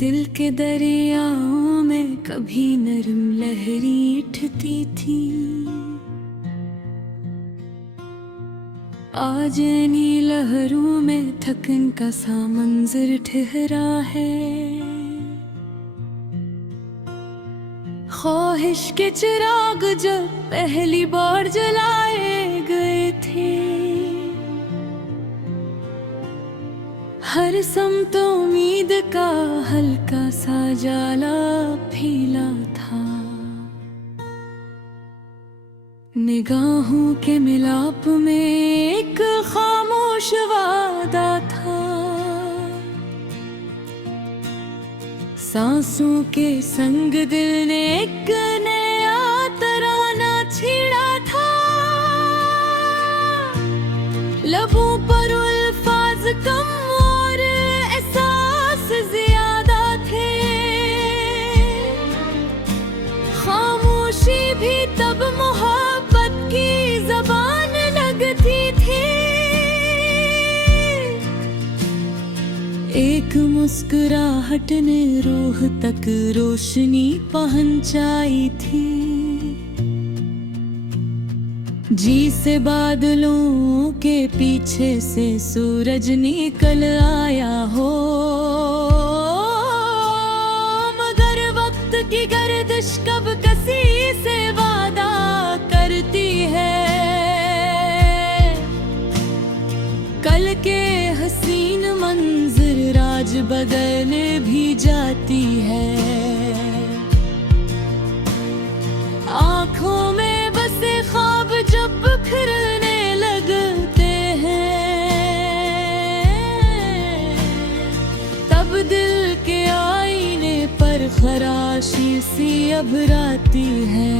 दिल के दरियाओं में कभी नरम लहरी उठती थी, आज इन्हीं लहरों में थकन का सा मंजर ठहरा है। ख्वाहिश के चिराग जब पहली बार जलाए गए थे, हर समत उम्मीद का हल्का सा जाला फैला था। निगाहों के मिलाप में एक खामोश वादा था, सांसों के संग दिल ने एक नया तराना छेड़ा था। लबों पर अल्फाज कम और एहसास ज्यादा थे, खामोशी भी तब मोहब्बत की ज़बान लगती थी। एक मुस्कुराहट ने रूह तक रोशनी पहुंचाई थी, जी से बादलों के पीछे से सूरज निकल आया हो। मगर वक्त की गर्दिश कब किसी से वादा करती है, कल के हसीन मंजर आज बदल भी जाती है। आँखों में बसे ख्वाब जब बिखरने लगते हैं, तब दिल के आईने पर खराशी सी अभराती है।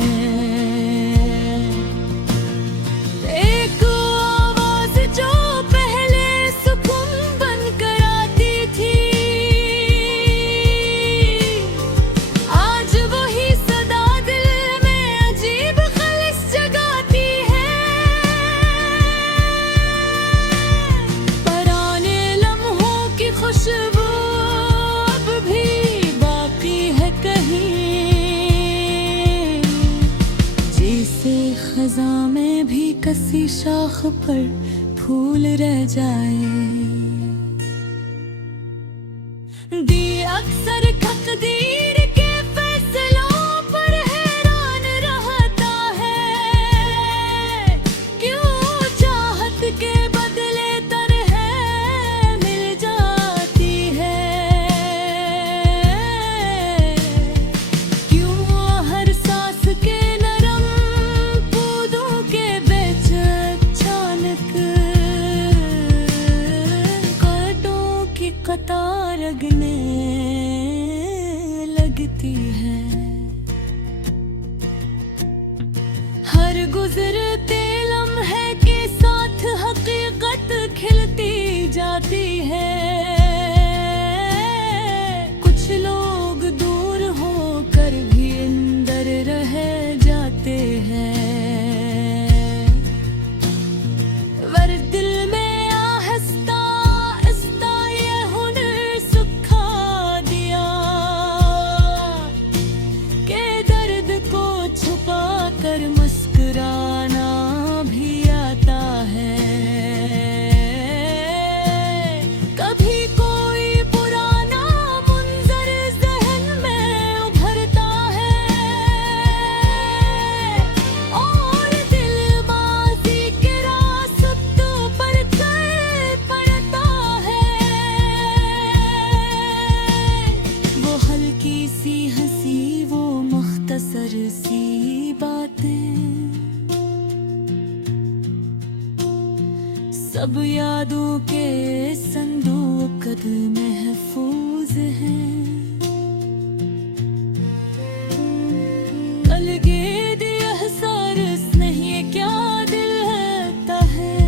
एक आवाज जो पहले सुकून बनकर आती थी, आज वही सदा दिल में अजीब खलिश जगाती है। पुराने लम्हों की खुशबू अब भी बाकी है कहीं, जैसे खज़ां में भी कसी शाख पर फूल रह जाए। दी अक्सर तकदीर के फैसलों पर हैरान रहता है, क्यों चाहत के बदले तरह मिल जाती है, क्यों हर सांस के नरम बूंदों के बीच अचानक कांटों की कतार लगने लगती है। हर गुजरते लम्हे के साथ हकीकत खिलती जाती है। कुछ लोग दूर होकर भी अंदर रह जाते हैं, वर दिल में आहिस्ता आहिस्ता ये हुनर सिखा दिया के दर्द को छुपा कर मुस्कुराना भी आता है। कभी कोई पुराना मुंजर ज़हन में उभरता है, और दिल माज़ी के रास्तों पर चल पड़ता है। वो हल्की सी हंसी, वो मुख्तसर सी बातें, सब यादों के संदूक महफूज हैं। अलगेद एहसास नहीं क्या दिल रहता है,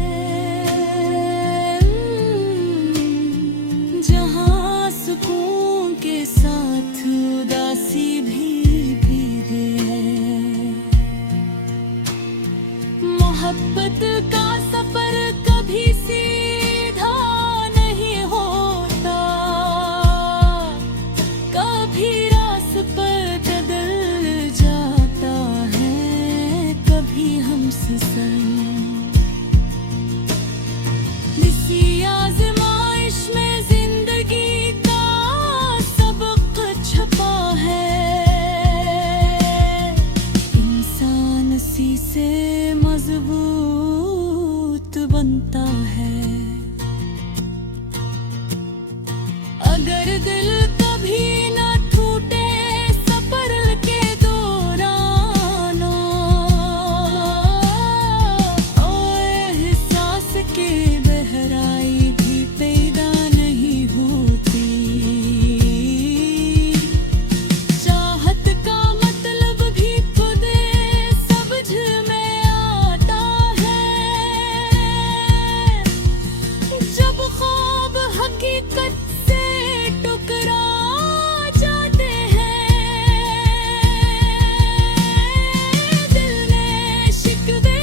जहाँ सुकून के साथ उदासी भी भीगे है। मोहब्बत का सफर कभी सीधा नहीं होता, अगर दिल कभी न टूटे सफर के दौरान, और एहसास की गहराई भी पैदा नहीं होती। चाहत का मतलब भी खुद समझ में आता है, जब ख्वाब हकीकत से टकरा जाते हैं। दिल ने शिकवे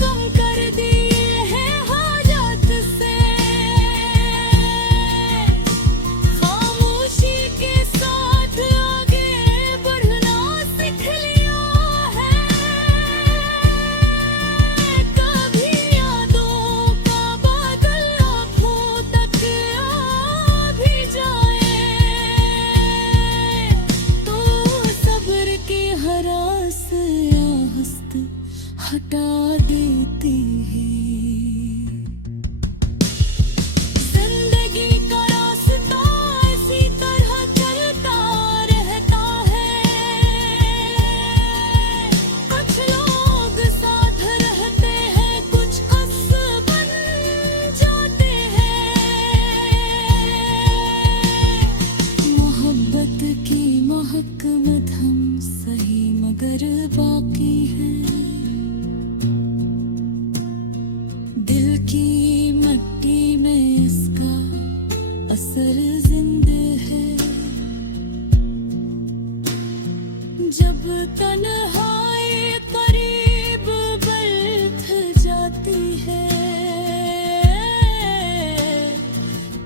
कम कर दिए हैं हालात से, खामोशी के साथ आगे बढ़ना सीख लिया है। कभी यादों का बादल आँखों तक आ भी जाए, तो सब्र की हरास या हस्त हटा देती है। जिंदगी का रास्ता इसी तरह चलता रहता है। कुछ लोग साथ रहते हैं, कुछ कस बन जाते हैं। मोहब्बत की महक मधम सही मगर बाकी है। दिल की मट्टी में इसका असर जिंदा है। जब तन्हाई करीब बैठ जाती है,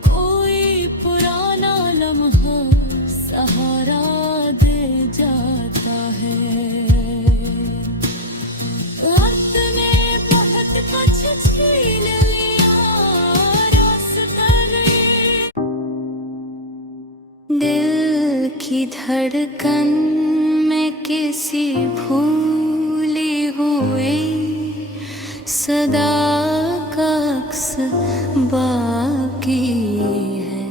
कोई पुराना लम्हा सहारा दे जाता है। वक्त ने बहुत कुछ छीन लिया रास्ता रे। दिल की धड़कन में किसी भूली हुई सदा का अक्स बाकी है।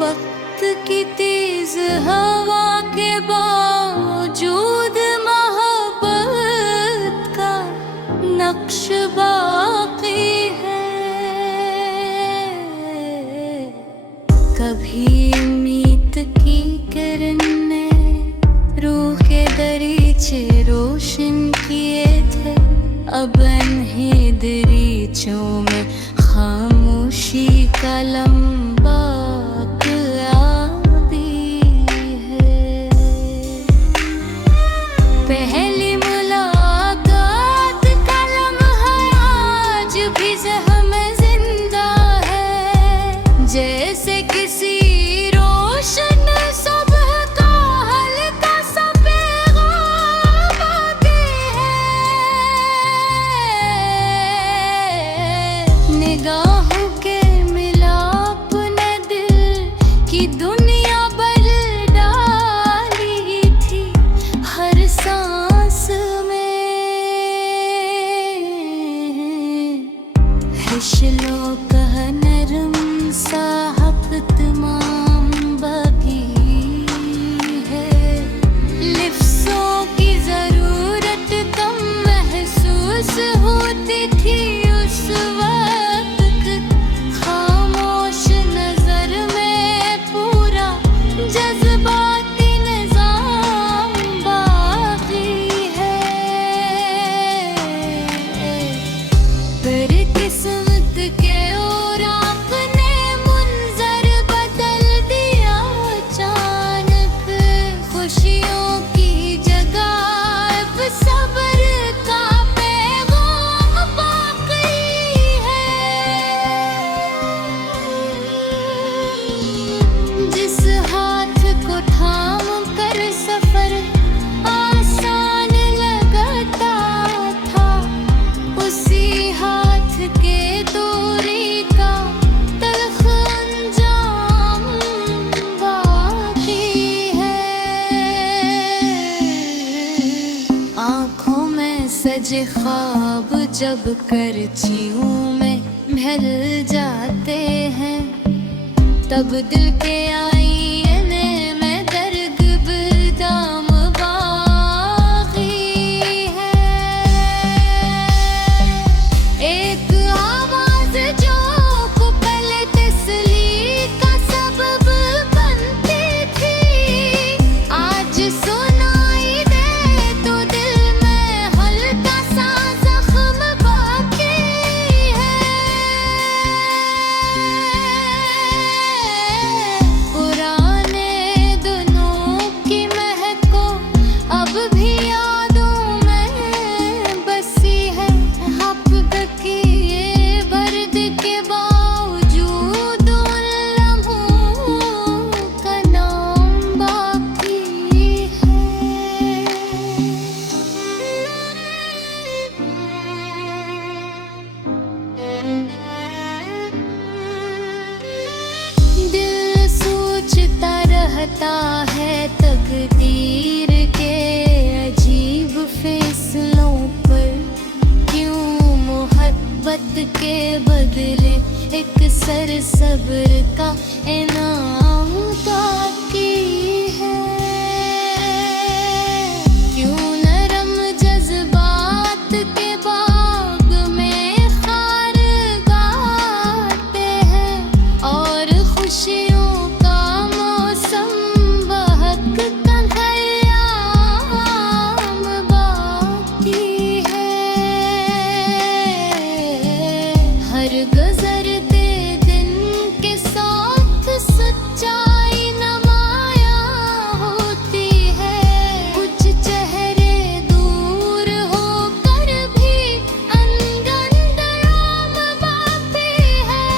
वक्त की तेज हवा के बावजूद मोहब्बत का नक्श बाकी है। कभी उम्मीद की किरण ने रूह के दरीचे रोशन किए थे, अब अन्हे दरीचों में खामोशी का लंबा क़यादी है। पहली मुलाकात का लम्हा आज भी ज़हम जिंदा है, जैसे किसी रोशन सुबह का हल्का सा पैगाम बाकी है। निगाहों के मिलाप ने दिल की दुनिया बदल डाली थी। हर सांस में हिशलो का नरम सा तमाम बाकी है। लिफ्ज़ों की ज़रूरत कम महसूस होती थी उस वक्त। खामोश नज़र में पूरा जज्बाती निज़ाम बाकी है। पर किस्मत के और आपने मुंज़र बदल दिया अचानक। खुशियों की जगह अब सब्र का पैगाम बाकी है। जिस हाथ को थाम कर सफर आसान लगता था, उसी हाथ के दूरी का तल्ख अंजाम बाकी है। आँखों में सजे ख्वाब जब करती हूँ मैं ढल जाते हैं, तब दिल के आईने में दर्द बेदाम बाकी है। एक आवाज जो पहले तस्ली का सबब बनती थी, आज सुनाई दे तो दिल में हल्का सा जख्म बाकी है। पुराने दिनों की महको अब भी यादों में बसी है। हफ्ते की ये बर्द के बावजूद उन लम्हों का नाम बाकी है। दिल सोचता रहता है तकदीर के अजीब फैसलों पर, क्यों मोहब्बत के बदले एक सरसब्र का इनाम बाकी है। क्यों नरम जज्बात के बाग में खार गाते हैं, और खुशियों का मौसम बहक कन्हैयाम बाकी है। हर गुजरते दिन के साथ सच्चाई नमाया होती है। कुछ चेहरे दूर होकर भी अंदर आम बाकी है।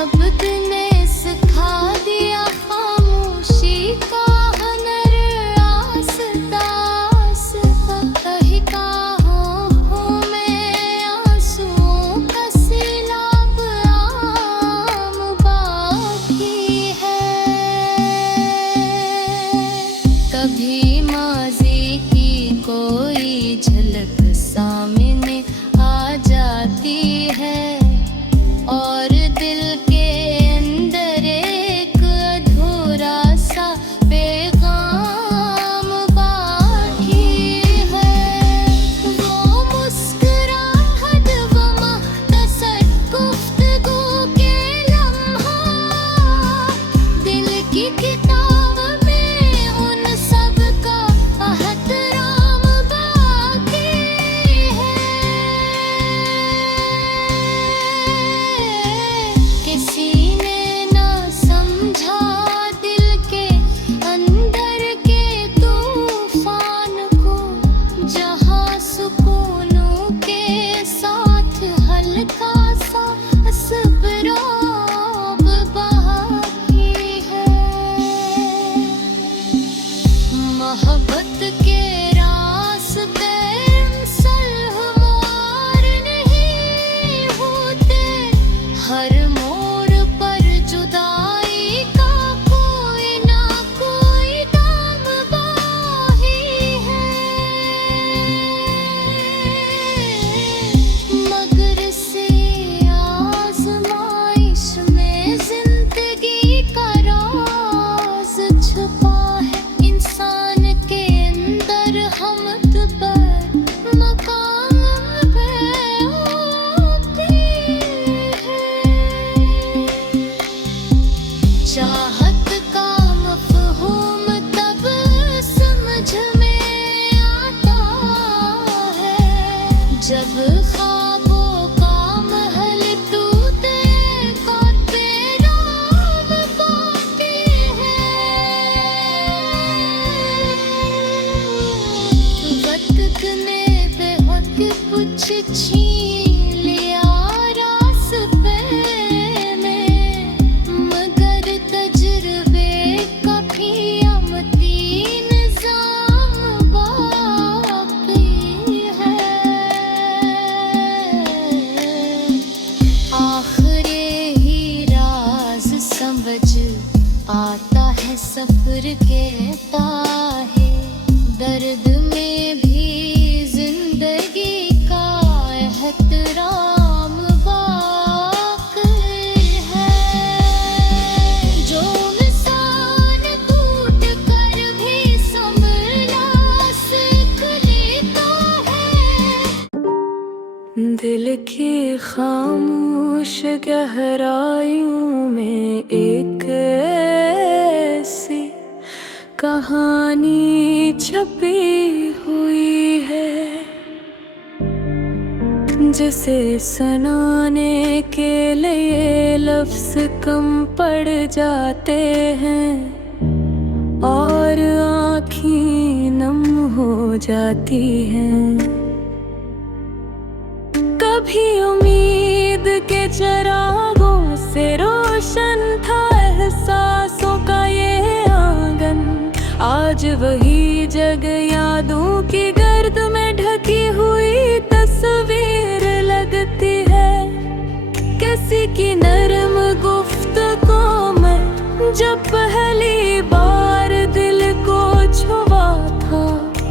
अब तूने सिखा दिया खामोशी का हुनर, आस्ता आस्ता कहीं काहों में आंसुओं का सैलाब आम बाकी है। कभी माज़ी की कोई झलक सामने आ जाती है, और दिल के अंदर एक अधूरा सा पैगाम बाकी है। वो मुस्कुराहट, वो मुख्तसर गुफ्तगू के लम्हा, दिल की किताब में उन सब का एहतराम बाकी है। किसी ने ना समझा दिल के अंदर के तूफान को, जहाँ सुकूनों के साथ हल्का सा असबराब बाकी है। मोहब्बत के रास्ते सलहमार नहीं होते, हर मोड़ पर जुदाई का कोई ना कोई दाम बाही है। मगर से आज़माइश में जिंदगी का राज छुपा है। इंसान के अंदर हमद पर मकाम पे होती है। चाहत का मफ़हूम तब समझ में आता है, जब ख्वाबों का महल टूटे का तेरा बाकी है। वक्त ने बहुत कुछ छीन लिया रास्ते में, मगर तजुर्बे का भी अमती निज़ाम बाकी है। दिल की खामोश गहराइयों में एक ऐसी कहानी छपी हुई है, जिसे सुनाने के लिए लफ्ज़ कम पड़ जाते हैं और आँखें नम हो जाती हैं। कभी उम्मीद के चिरागों से रोशन था एहसासों का ये आंगन, आज वही जगह यादों की गर्द में ढकी हुई तस्वीर लगती है। किसी की नरम गुफ्तगू में जब पहली बार दिल को छुआ था,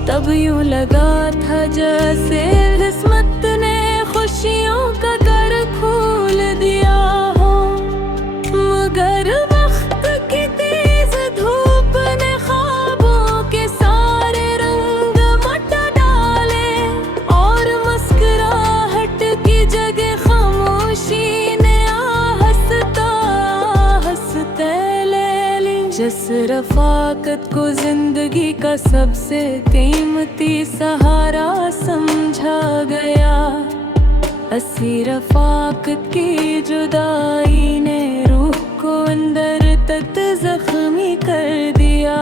तब यूं लगा था जैसे किस्मत ने खुशियों का कर खोल दिया हो। मगर वक्त की तेज धूप ने ख्वाबों के सारे रंग मिटा डाले, और मुस्कुराहट की जगह खामोशी ने हंसते ले ली। जिस रफ़ाकत को जिंदगी का सबसे कीमती सहारा समझा गया, हसी रफ़ाकत की जुदाई ने रूह को अंदर तक जख्मी कर दिया।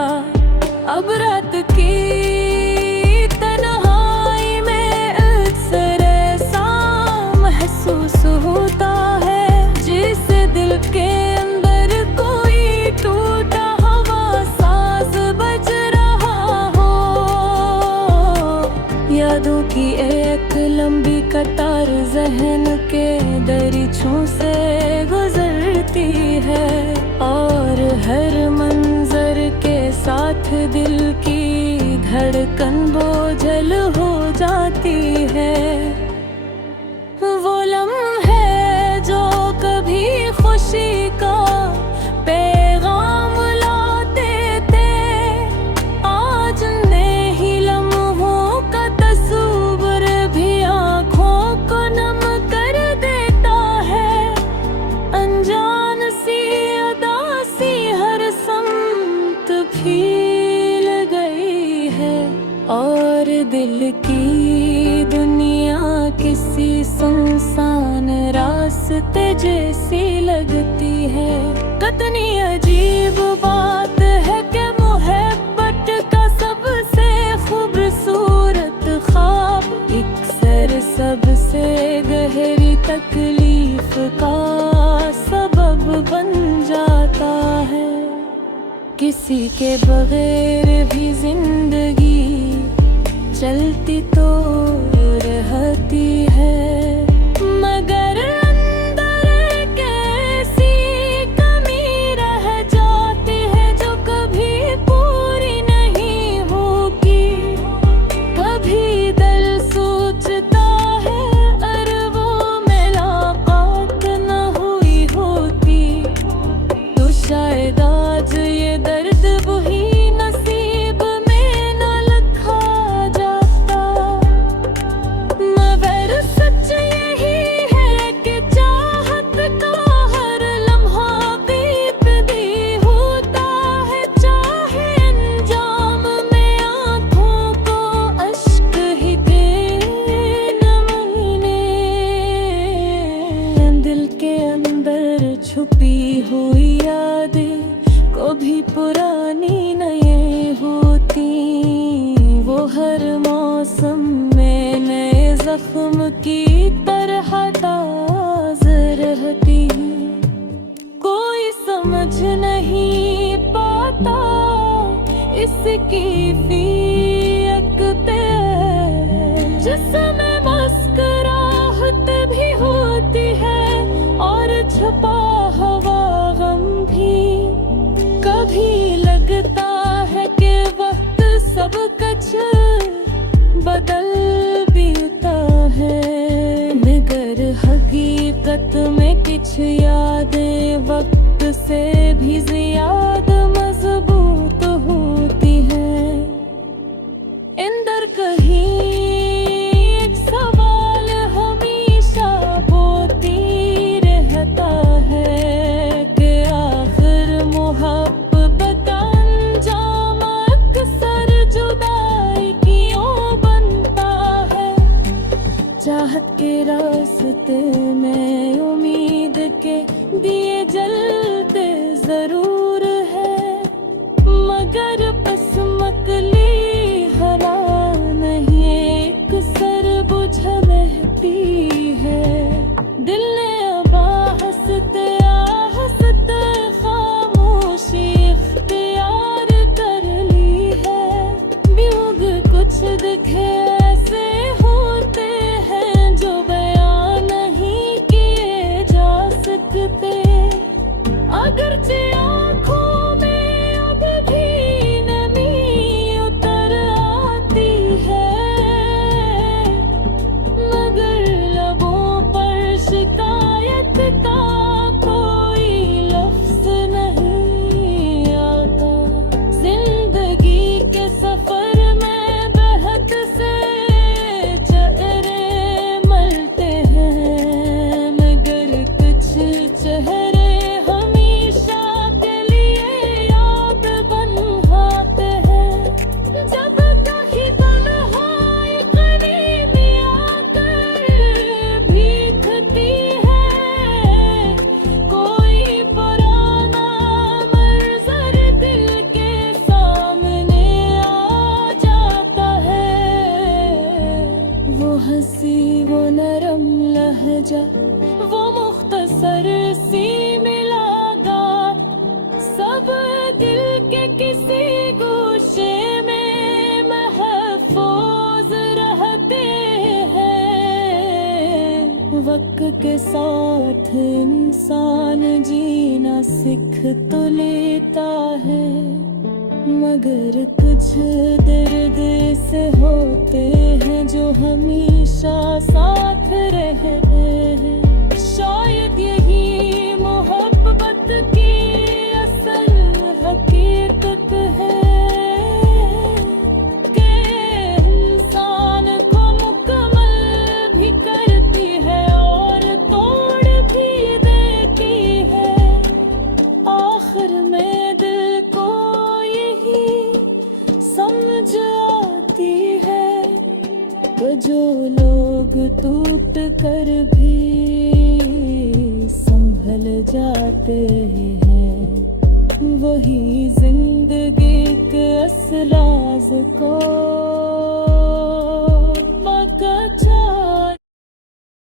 अब रात की तन्हाई में अक्सर ऐसा महसूस होता है, जिसे दिल के अंदर कोई टूटा हुआ साज बज रहा हो। यादों की एक लंबी कतार ज़हन के दरीचों से गुजरती है, और हर मंजर के साथ दिल की धड़कन बोझल हो जाती है। वो लम्हे जो कभी खुशी का पैगाम लाते थे, आज नहीं लम्हों का तस्वुर भी आँखों को नम कर देता है। अनजान सी उदासी हर समत फैल गई है, और दिल की दुनिया किसी सुनसान रास्ते जैसी लगती है। कितनी अजीब बात है कि मोहब्बत का सबसे खूबसूरत ख्वाब अक्सर सबसे गहरी तकलीफ का सबब बन जाता है। किसी के बगैर भी जिंदगी चलती तो रहती है, मगर अंदर कैसी कमी रह जाती है जो कभी पूरी नहीं होगी। कभी दिल सोचता है अगर वो मुलाकात न हुई होती, तो शायद आज ये दर्द वही नसीब में न लिखा जाता। मगर सच यही है कि चाहत का हर लम्हा बेबदी होता है, चाहे अंजाम में आँखों को अश्क ही दे नमूने। दिल के अंदर छुपी हुई यादें कभी पुरानी नहीं होती, वो हर मौसम में नए जख्म की तरह ताज़ा रहती। कोई समझ नहीं पाता इसकी फीकते, जिसमें मुस्कुराहट भी होती है और छुपा हुआ गम भी। कभी लगता है कि वक्त सब कुछ बदल बीता है, मगर हकीकत में कुछ यादें वक्त से भी ज्यादा मजबूत होती हैं। अंदर कहीं एक सवाल हमें चाहत के रास्ते में उम्मीद के दिए जलते जरूर है, मगर बस मकली हरा नहीं एक सरबुझ महती है। दिल ने अब हंसते हंसते खामोशी इख्तियार कर ली है। व्यूग कुछ दिखे ऐसे होते हैं जो बयां नहीं किए जा सकते, अगरचे आँखों में अब भी नमी उतर आती है, मगर लबों पर शिकायत का कोई लफ्ज नहीं आता। जिंदगी के सफर में बहत से चेहरे मलते हैं, मगर कुछ चेहरे हमेशा के लिए याद बन जाते हैं। जब कहीं तन्हाई करीब आकर भीगती है, कोई पुराना मंजर दिल के सामने आ जाता है। वो हंसी, वो नरम लहजा, वो मुख्तसर सी मुलाकात, सब दिल के किसी गोशे में महफूज रहते हैं। वक्त के साथ इंसान जीना सीख तो लेता है, मगर कुछ दर्द से होते हैं जो हमेशा साथ रहे हैं। शायद यही मोहब्बत की असल हकीकत है कि इंसान को मुकम्मल भी करती है और तोड़ भी देती है। आखिर में दिल को यही समझ आती है, तो जो लोग टूट कर भी संभल जाते हैं, वही जिंदगी के असराज को